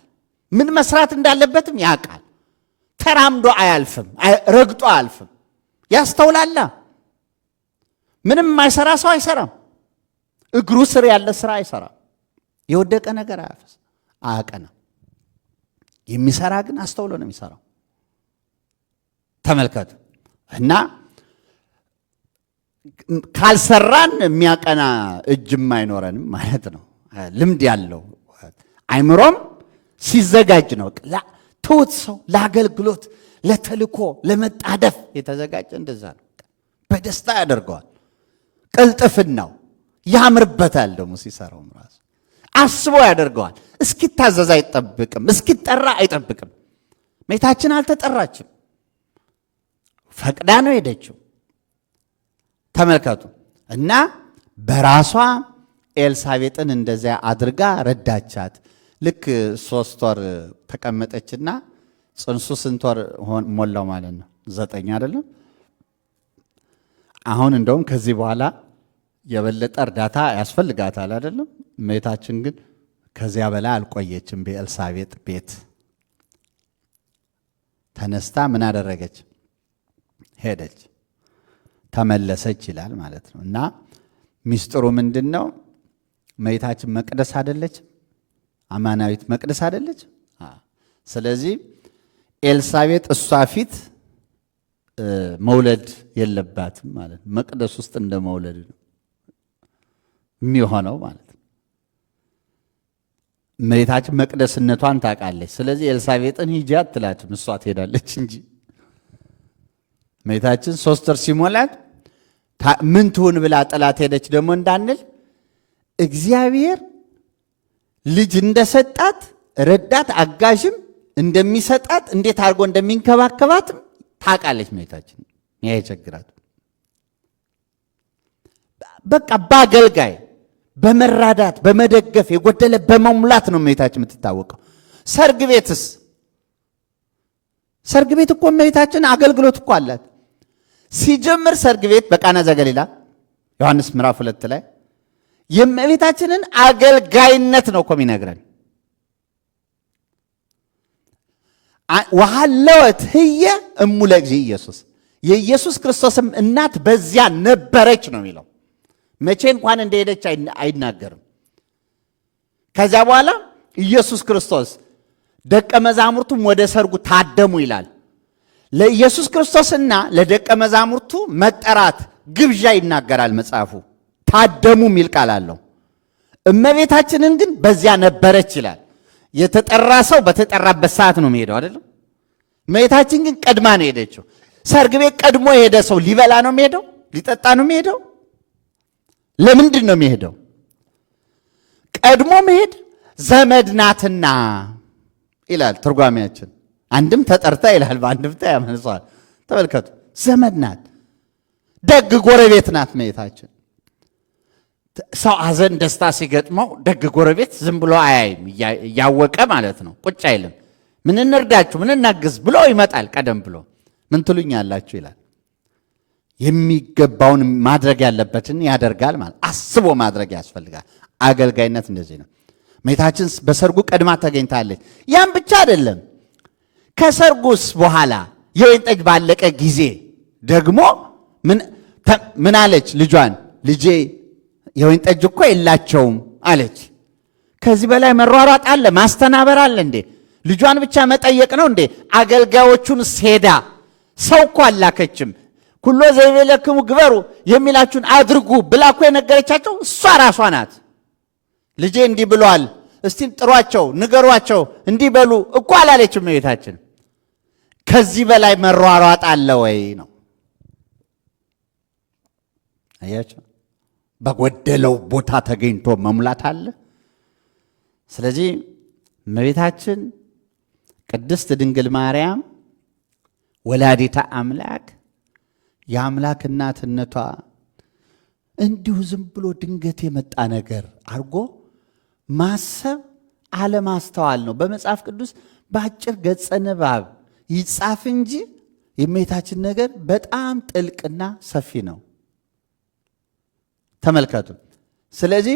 ምን መስራት እንዳለበትም ያውቃል። ተራምዶ አያልፍም፣ ረግጦ አያልፍም። ያስተውላላ። ምንም የማይሰራ ሰው አይሰራም። እግሩ ስር ያለ ስራ አይሰራም። የወደቀ ነገር አያቀናም። የሚሰራ ግን አስተውሎ ነው የሚሰራው። ተመልከቱ። እና ካልሰራን የሚያቀና እጅም አይኖረንም ማለት ነው። ልምድ ያለው አይምሮም ሲዘጋጅ ነው። ትውት ሰው ለአገልግሎት፣ ለተልኮ፣ ለመጣደፍ የተዘጋጀ እንደዛ ነው። በደስታ ያደርገዋል። ቅልጥፍናው ያምርበታል። ደግሞ ሲሰራውም ራሱ አስቦ ያደርገዋል። እስኪታዘዝ አይጠብቅም፣ እስኪጠራ አይጠብቅም። እመቤታችን አልተጠራችም፣ ፈቅዳ ነው ሄደችው። ተመልከቱ። እና በራሷ ኤልሳቤጥን እንደዚያ አድርጋ ረዳቻት። ልክ 3 ወር ተቀመጠችና ጽንሱ ስንት ወር ሞላው ማለት ነው? 9 አይደለም? አሁን እንደውም ከዚህ በኋላ የበለጠ እርዳታ ያስፈልጋታል አይደለም? እመቤታችን ግን ከዚያ በላይ አልቆየችም። በኤልሳቤጥ ቤት ተነስታ ምን አደረገች? ሄደች፣ ተመለሰች ይላል ማለት ነው። እና ሚስጥሩ ምንድን ነው? እመቤታችን መቅደስ አይደለች? አማናዊት መቅደስ አይደለች? ስለዚህ ኤልሳቤጥ እሷ ፊት መውለድ የለባትም ማለት ነው። መቅደስ ውስጥ እንደ መውለድ ነው የሚሆነው ማለት ነው። እመቤታችን መቅደስነቷን ታውቃለች። ስለዚህ ኤልሳቤጥን ሂጂ አትላትም፣ እሷ ትሄዳለች እንጂ። እመቤታችን 3 ወር ሲሞላት ምን ትሁን ብላ ጥላት ሄደች ደግሞ እንዳንል እግዚአብሔር ልጅ እንደሰጣት ረዳት አጋዥም እንደሚሰጣት እንዴት አድርጎ እንደሚንከባከባትም ታውቃለች እመቤታችን። ይሄ ቸግራት በቃ በአገልጋይ በመራዳት በመደገፍ የጎደለ በመሙላት ነው እመቤታችን የምትታወቀው። ሰርግ ቤትስ? ሰርግ ቤት እኮ እመቤታችን አገልግሎት እኮ አላት። ሲጀምር ሰርግ ቤት በቃና ዘገሊላ ዮሐንስ ምዕራፍ 2 ላይ የእመቤታችንን አገልጋይነት ነው እኮ የሚነግረን። ወሃለወት ህየ እሙ ለእግዚእ ኢየሱስ፣ የኢየሱስ ክርስቶስም እናት በዚያ ነበረች ነው የሚለው። መቼ እንኳን እንደሄደች አይናገርም። ከዚያ በኋላ ኢየሱስ ክርስቶስ ደቀ መዛሙርቱም ወደ ሰርጉ ታደሙ ይላል። ለኢየሱስ ክርስቶስና ለደቀ መዛሙርቱ መጠራት ግብዣ ይናገራል መጽሐፉ። ታደሙ የሚል ቃል አለው። እመቤታችንን ግን በዚያ ነበረች ይላል። የተጠራ ሰው በተጠራበት ሰዓት ነው የሚሄደው አይደለም? እመቤታችን ግን ቀድማ ነው ሄደችው። ሰርግ ቤት ቀድሞ የሄደ ሰው ሊበላ ነው የሚሄደው? ሊጠጣ ነው የሚሄደው? ለምንድን ነው የሚሄደው? ቀድሞ መሄድ ዘመድ ናትና ይላል ትርጓሜያችን። አንድም ተጠርታ ይላል፣ በአንድምታ ያመንሷል። ተመልከቱ፣ ዘመድ ናት፣ ደግ ጎረቤት ናት እመቤታችን። ሰው ሐዘን ደስታ ሲገጥመው ደግ ጎረቤት ዝም ብሎ አያይም፣ እያወቀ ማለት ነው። ቁጭ አይልም። ምን እንርዳችሁ፣ ምን እናግዝ ብሎ ይመጣል። ቀደም ብሎ ምን ትሉኛላችሁ ይላል። የሚገባውን ማድረግ ያለበትን ያደርጋል ማለት አስቦ ማድረግ ያስፈልጋል። አገልጋይነት እንደዚህ ነው። እመቤታችን በሰርጉ ቀድማ ተገኝታለች። ያም ብቻ አይደለም። ከሰርጉስ በኋላ የወይን ጠጅ ባለቀ ጊዜ ደግሞ ምን ምን አለች? ልጇን ልጄ የወይን ጠጅ እኮ የላቸውም አለች። ከዚህ በላይ መሯሯጥ አለ? ማስተናበር አለ እንዴ? ልጇን ብቻ መጠየቅ ነው እንዴ? አገልጋዮቹን ሄዳ ሰው እኮ አላከችም። ኩሎ ዘይቤለክሙ ግበሩ የሚላችሁን አድርጉ ብላ እኮ የነገረቻቸው እሷ ራሷ ናት። ልጄ እንዲህ ብሏል፣ እስቲ ጥሯቸው፣ ንገሯቸው፣ እንዲህ በሉ እኮ አላለችም እመቤታችን። ከዚህ በላይ መሯሯጥ አለ ወይ ነው? አያችሁ፣ በጎደለው ቦታ ተገኝቶ መሙላት አለ። ስለዚህ እመቤታችን ቅድስት ድንግል ማርያም ወላዲተ አምላክ የአምላክ እናትነቷ እንዲሁ ዝም ብሎ ድንገት የመጣ ነገር አድርጎ ማሰብ አለማስተዋል ነው። በመጽሐፍ ቅዱስ በአጭር ገጸ ንባብ ይጻፍ እንጂ የእመቤታችን ነገር በጣም ጥልቅና ሰፊ ነው። ተመልከቱ። ስለዚህ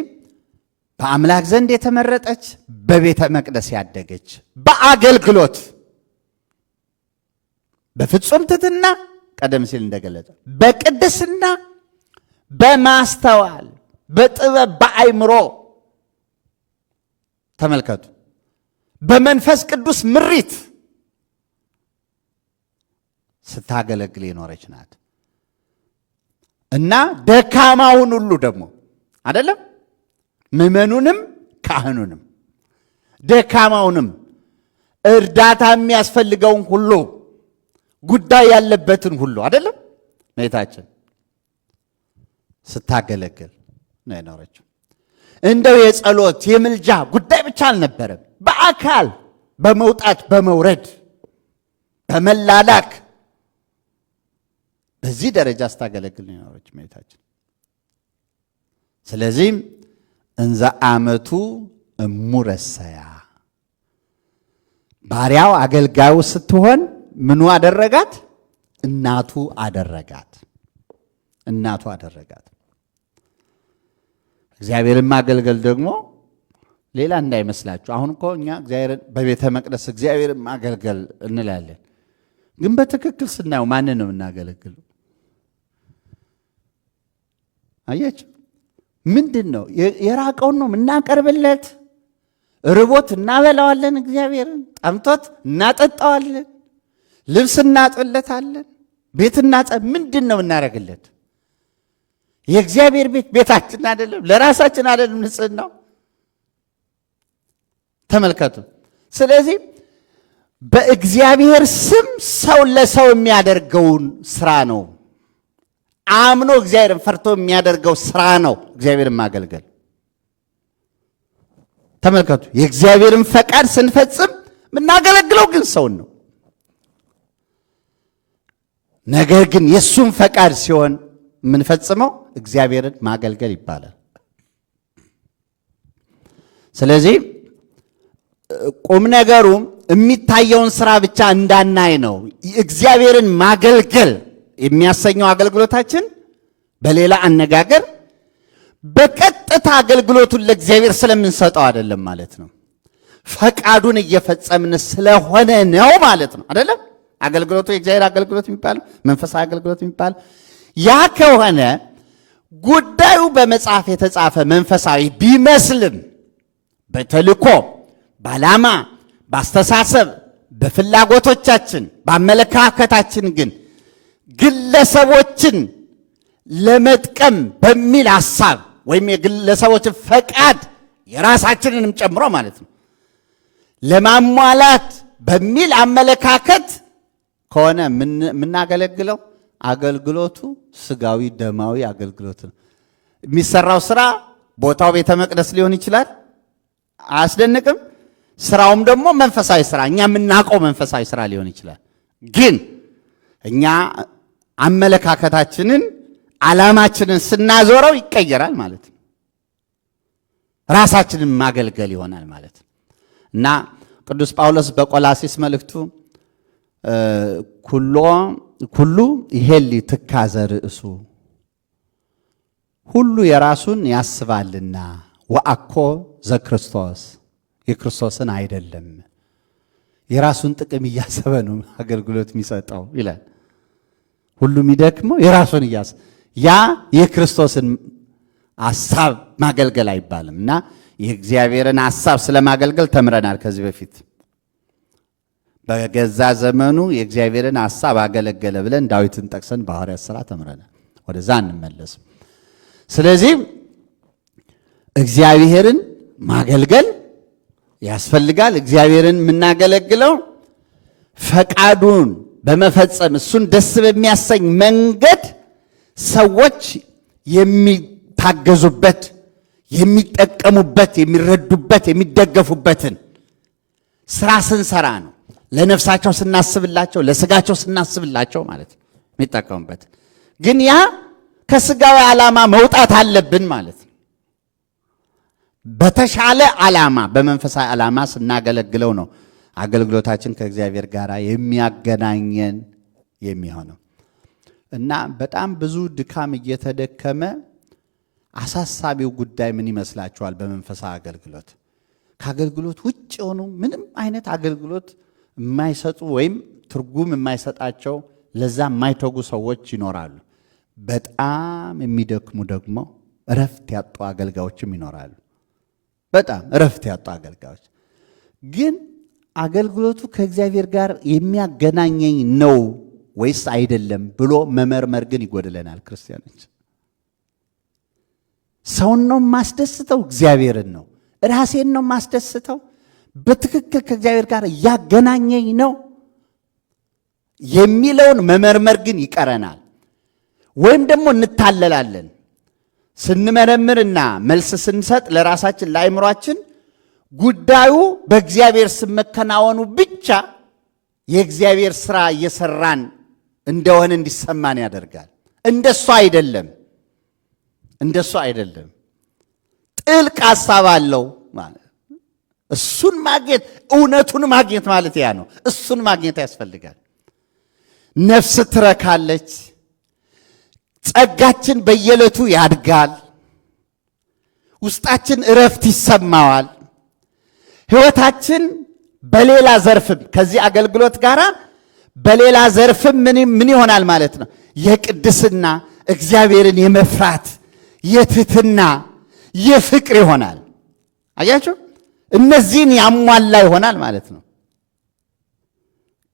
በአምላክ ዘንድ የተመረጠች፣ በቤተ መቅደስ ያደገች፣ በአገልግሎት በፍጹም ትሕትና ቀደም ሲል እንደገለጸ በቅድስና በማስተዋል በጥበብ በአይምሮ ተመልከቱ፣ በመንፈስ ቅዱስ ምሪት ስታገለግል የኖረች ናት እና ደካማውን ሁሉ ደግሞ አይደለም ምእመኑንም ካህኑንም ደካማውንም እርዳታ የሚያስፈልገውን ሁሉ ጉዳይ ያለበትን ሁሉ አይደለም እመቤታችን ስታገለግል ነው የኖረችው። እንደው የጸሎት የምልጃ ጉዳይ ብቻ አልነበረም። በአካል በመውጣት በመውረድ በመላላክ በዚህ ደረጃ ስታገለግል ነው የኖረችው እመቤታችን። ስለዚህም እንዘ አመቱ እሙረሰያ ባሪያው አገልጋዩ ስትሆን ምኑ አደረጋት? እናቱ አደረጋት። እናቱ አደረጋት። እግዚአብሔርን ማገልገል ደግሞ ሌላ እንዳይመስላችሁ። አሁን እኮ እኛ እግዚአብሔርን በቤተ መቅደስ እግዚአብሔርን ማገልገል እንላለን፣ ግን በትክክል ስናየው ማንን ነው የምናገለግለው? አያችሁ፣ ምንድን ነው የራቀውን ነው የምናቀርብለት። ርቦት እናበላዋለን፣ እግዚአብሔርን ጠምቶት እናጠጣዋለን፣ ልብስ እናጥብለታለን፣ ቤት ምንድን ነው የምናደርግለት? የእግዚአብሔር ቤት ቤታችን አይደለም? ለራሳችን አይደለም ንጽሕናው? ተመልከቱ። ስለዚህ በእግዚአብሔር ስም ሰው ለሰው የሚያደርገውን ስራ ነው፣ አምኖ እግዚአብሔርን ፈርቶ የሚያደርገው ስራ ነው እግዚአብሔርን ማገልገል። ተመልከቱ። የእግዚአብሔርን ፈቃድ ስንፈጽም የምናገለግለው ግን ሰውን ነው። ነገር ግን የእሱን ፈቃድ ሲሆን የምንፈጽመው እግዚአብሔርን ማገልገል ይባላል። ስለዚህ ቁም ነገሩ የሚታየውን ስራ ብቻ እንዳናይ ነው። እግዚአብሔርን ማገልገል የሚያሰኘው አገልግሎታችን በሌላ አነጋገር በቀጥታ አገልግሎቱን ለእግዚአብሔር ስለምንሰጠው አይደለም ማለት ነው። ፈቃዱን እየፈጸምን ስለሆነ ነው ማለት ነው። አይደለም አገልግሎቱ የእግዚአብሔር አገልግሎት የሚባለው መንፈሳዊ አገልግሎት የሚባለው ያ ከሆነ ጉዳዩ በመጽሐፍ የተጻፈ መንፈሳዊ ቢመስልም በተልእኮ በዓላማ በአስተሳሰብ በፍላጎቶቻችን በአመለካከታችን ግን ግለሰቦችን ለመጥቀም በሚል ሐሳብ ወይም የግለሰቦችን ፈቃድ የራሳችንንም ጨምሮ ማለት ነው ለማሟላት በሚል አመለካከት ከሆነ የምናገለግለው አገልግሎቱ ስጋዊ ደማዊ አገልግሎት ነው። የሚሰራው ስራ ቦታው ቤተ መቅደስ ሊሆን ይችላል፣ አያስደንቅም። ስራውም ደግሞ መንፈሳዊ ስራ እኛ የምናውቀው መንፈሳዊ ስራ ሊሆን ይችላል። ግን እኛ አመለካከታችንን ዓላማችንን ስናዞረው ይቀየራል ማለት ነው። ራሳችንን ማገልገል ይሆናል ማለት ነው። እና ቅዱስ ጳውሎስ በቆላሲስ መልእክቱ ኩሉ ይሄሊ ትካዘ ርእሱ ሁሉ የራሱን ያስባልና ወአኮ ዘክርስቶስ የክርስቶስን አይደለም። የራሱን ጥቅም እያሰበ ነው አገልግሎት የሚሰጠው ይላል። ሁሉ የሚደክመው የራሱን ያ የክርስቶስን ሐሳብ ማገልገል አይባልም። እና የእግዚአብሔርን ሐሳብ ስለማገልገል ተምረናል ከዚህ በፊት። በገዛ ዘመኑ የእግዚአብሔርን ሐሳብ አገለገለ ብለን ዳዊትን ጠቅሰን በሐዋርያት ሥራ ተምረናል። ወደዛ እንመለስም። ስለዚህ እግዚአብሔርን ማገልገል ያስፈልጋል። እግዚአብሔርን የምናገለግለው ፈቃዱን በመፈጸም እሱን ደስ በሚያሰኝ መንገድ ሰዎች የሚታገዙበት፣ የሚጠቀሙበት፣ የሚረዱበት፣ የሚደገፉበትን ስራ ስንሰራ ነው። ለነፍሳቸው ስናስብላቸው፣ ለስጋቸው ስናስብላቸው ማለት ነው የሚጠቀሙበት። ግን ያ ከስጋዊ ዓላማ መውጣት አለብን ማለት ነው። በተሻለ ዓላማ በመንፈሳዊ ዓላማ ስናገለግለው ነው አገልግሎታችን ከእግዚአብሔር ጋር የሚያገናኘን የሚሆነው። እና በጣም ብዙ ድካም እየተደከመ አሳሳቢው ጉዳይ ምን ይመስላችኋል? በመንፈሳዊ አገልግሎት ከአገልግሎት ውጭ የሆኑ ምንም አይነት አገልግሎት የማይሰጡ ወይም ትርጉም የማይሰጣቸው ለዛ የማይተጉ ሰዎች ይኖራሉ። በጣም የሚደክሙ ደግሞ እረፍት ያጡ አገልጋዮችም ይኖራሉ። በጣም እረፍት ያጡ አገልጋዮች ግን አገልግሎቱ ከእግዚአብሔር ጋር የሚያገናኘኝ ነው ወይስ አይደለም ብሎ መመርመር ግን ይጎድለናል ክርስቲያኖች። ሰውን ነው ማስደስተው? እግዚአብሔርን ነው? ራሴን ነው ማስደስተው? በትክክል ከእግዚአብሔር ጋር እያገናኘኝ ነው የሚለውን መመርመር ግን ይቀረናል። ወይም ደግሞ እንታለላለን። ስንመረምርና መልስ ስንሰጥ ለራሳችን ለአእምሯችን ጉዳዩ በእግዚአብሔር ስም መከናወኑ ብቻ የእግዚአብሔር ሥራ እየሰራን እንደሆነ እንዲሰማን ያደርጋል። እንደሱ አይደለም። እንደሱ አይደለም። ጥልቅ ሐሳብ አለው ማለት እሱን ማግኘት፣ እውነቱን ማግኘት ማለት ያ ነው። እሱን ማግኘት ያስፈልጋል። ነፍስ ትረካለች። ጸጋችን በየዕለቱ ያድጋል። ውስጣችን እረፍት ይሰማዋል። ሕይወታችን በሌላ ዘርፍም ከዚህ አገልግሎት ጋር በሌላ ዘርፍም ምን ይሆናል ማለት ነው? የቅድስና እግዚአብሔርን የመፍራት የትህትና የፍቅር ይሆናል። አያችሁ፣ እነዚህን ያሟላ ይሆናል ማለት ነው።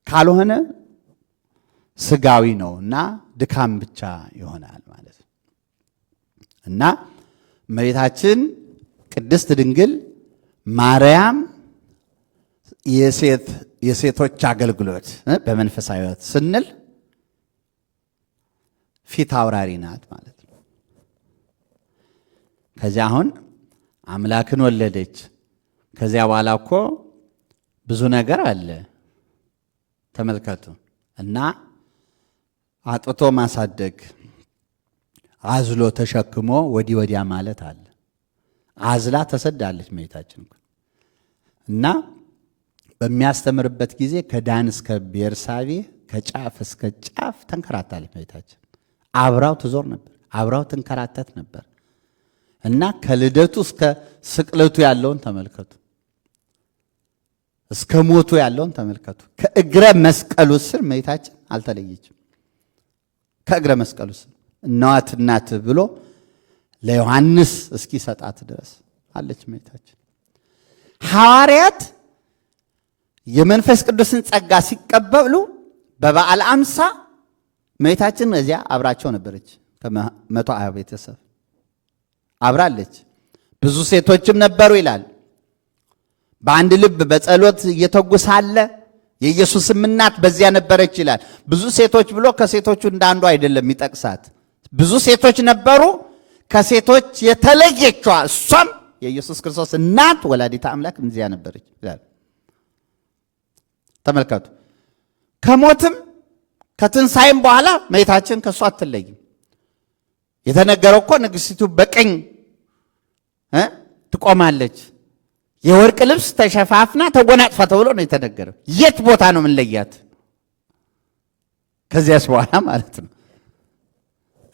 ካልሆነ ስጋዊ ነው እና ድካም ብቻ ይሆናል ማለት ነው። እና እመቤታችን ቅድስት ድንግል ማርያም የሴቶች አገልግሎት በመንፈሳዊ ሕይወት ስንል ፊት አውራሪ ናት ማለት ነው። ከዚያ አሁን አምላክን ወለደች። ከዚያ በኋላ እኮ ብዙ ነገር አለ ተመልከቱ። እና አጥቶ ማሳደግ፣ አዝሎ ተሸክሞ ወዲህ ወዲያ ማለት አለ። አዝላ ተሰዳለች እመቤታችን እና በሚያስተምርበት ጊዜ ከዳን እስከ ቤርሳቤ ከጫፍ እስከ ጫፍ ተንከራታለች እመቤታችን። አብራው ትዞር ነበር፣ አብራው ትንከራተት ነበር። እና ከልደቱ እስከ ስቅለቱ ያለውን ተመልከቱ፣ እስከ ሞቱ ያለውን ተመልከቱ። ከእግረ መስቀሉ ስር እመቤታችን አልተለየችም። ከእግረ መስቀሉ ስር እናት እናት ብሎ ለዮሐንስ እስኪሰጣት ድረስ አለች እመቤታችን። ሐዋርያት የመንፈስ ቅዱስን ጸጋ ሲቀበሉ በበዓለ አምሳ እመቤታችን እዚያ አብራቸው ነበረች። ከ120 ቤተሰብ አብራለች። ብዙ ሴቶችም ነበሩ ይላል። በአንድ ልብ በጸሎት እየተጉ ሳለ የኢየሱስም እናት በዚያ ነበረች ይላል። ብዙ ሴቶች ብሎ ከሴቶቹ እንዳንዱ አይደለም የሚጠቅሳት። ብዙ ሴቶች ነበሩ። ከሴቶች የተለየችዋ እሷም የኢየሱስ ክርስቶስ እናት ወላዲተ አምላክ እዚያ ነበረች ይላል። ተመልከቱ። ከሞትም ከትንሣኤም በኋላ እመቤታችን ከእሷ አትለይም። የተነገረው እኮ ንግሥቲቱ በቀኝ ትቆማለች፣ የወርቅ ልብስ ተሸፋፍና ተጎናጽፋ ተብሎ ነው የተነገረው። የት ቦታ ነው የምንለያት? ከዚያስ በኋላ ማለት ነው።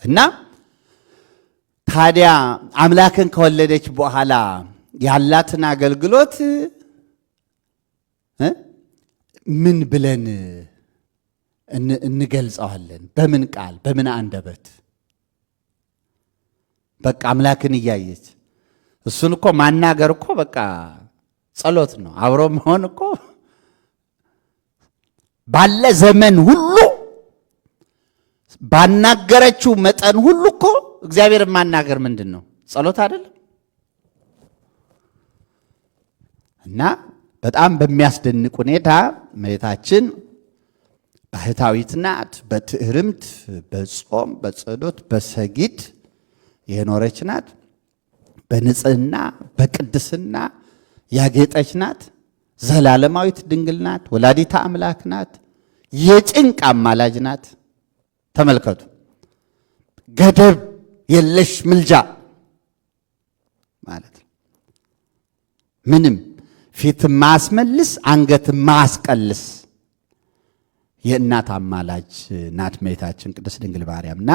እና ታዲያ አምላክን ከወለደች በኋላ ያላትን አገልግሎት ምን ብለን እንገልጸዋለን? በምን ቃል፣ በምን አንደበት? በቃ አምላክን እያየች እሱን እኮ ማናገር እኮ በቃ ጸሎት ነው። አብሮ መሆን እኮ ባለ ዘመን ሁሉ ባናገረችው መጠን ሁሉ እኮ እግዚአብሔርን ማናገር ምንድን ነው? ጸሎት አይደለም? እና በጣም በሚያስደንቅ ሁኔታ እመቤታችን ባህታዊት ናት። በትዕርምት፣ በጾም፣ በጸሎት፣ በሰጊድ የኖረች ናት። በንጽህና በቅድስና ያጌጠች ናት። ዘላለማዊት ድንግል ናት። ወላዲተ አምላክ ናት። የጭንቅ አማላጅ ናት። ተመልከቱ፣ ገደብ የለሽ ምልጃ ማለት ነው። ምንም ፊት ማስመልስ አንገት ማስቀልስ የእናት አማላጅ ናት እመቤታችን ቅድስት ድንግል ማርያምና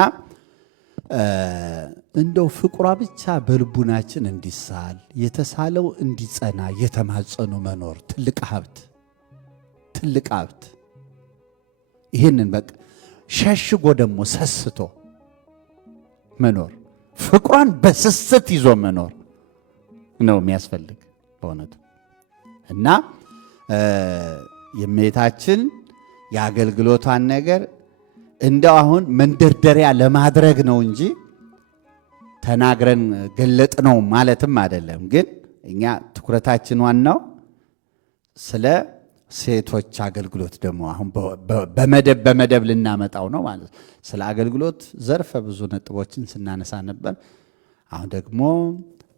እንደው ፍቅሯ ብቻ በልቡናችን እንዲሳል የተሳለው እንዲጸና የተማጸኑ መኖር ትልቅ ሀብት። ይህንን በቃ ሸሽጎ ደግሞ ሰስቶ መኖር፣ ፍቅሯን በስስት ይዞ መኖር ነው የሚያስፈልግ በእውነቱ። እና የእመቤታችን የአገልግሎቷን ነገር እንደው አሁን መንደርደሪያ ለማድረግ ነው እንጂ ተናግረን ገለጥ ነው ማለትም አይደለም። ግን እኛ ትኩረታችን ዋናው ስለ ሴቶች አገልግሎት ደግሞ አሁን በመደብ ልናመጣው ነው ማለት። ስለ አገልግሎት ዘርፈ ብዙ ነጥቦችን ስናነሳ ነበር። አሁን ደግሞ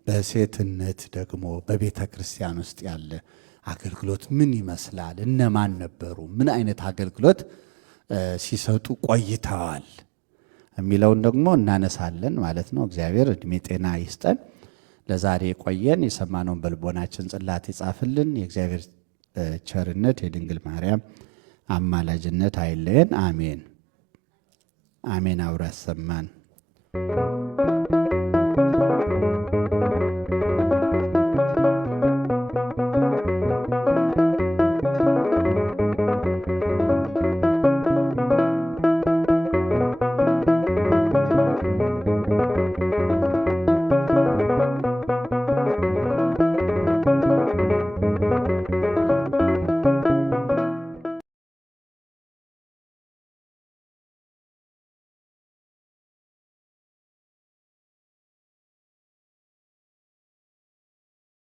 በሴትነት ደግሞ በቤተ ክርስቲያን ውስጥ ያለ አገልግሎት ምን ይመስላል? እነማን ነበሩ? ምን አይነት አገልግሎት ሲሰጡ ቆይተዋል የሚለውን ደግሞ እናነሳለን ማለት ነው። እግዚአብሔር እድሜ ጤና ይስጠን። ለዛሬ ቆየን። የሰማነውን በልቦናችን ጽላት ይጻፍልን። የእግዚአብሔር ቸርነት የድንግል ማርያም አማላጅነት አይለየን። አሜን አሜን። አውራ ያሰማን።